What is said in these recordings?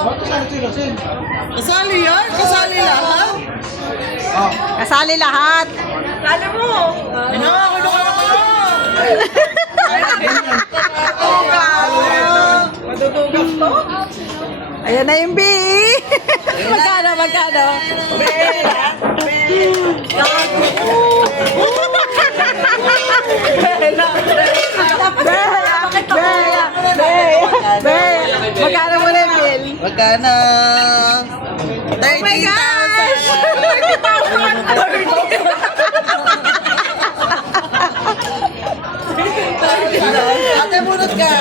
Kasali yan? Kasali lahat? Kasali lahat. Lalo mo. Ano ako Madudugas to? Ayan na yung B. Magkano? Magkano mo na yung bill? Magkano? Oh my gosh! 30,000! Ate, bunot ka!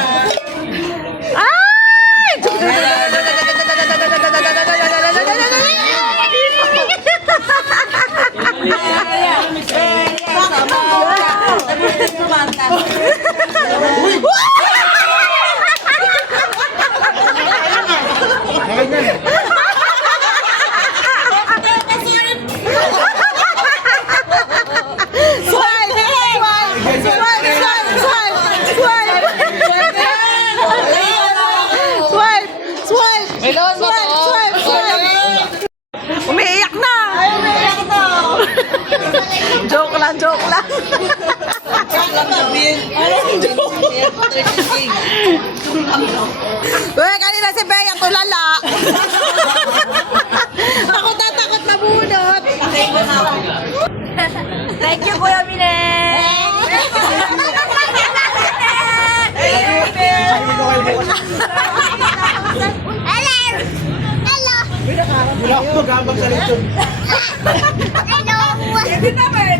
Ay! Umiiyak na! Joke lang. Uy, kanina si Bea tulala. Ako tatakot na bunot. Thank you, Kuya Mine. Wala ako magabang sa lechon. Hindi naman.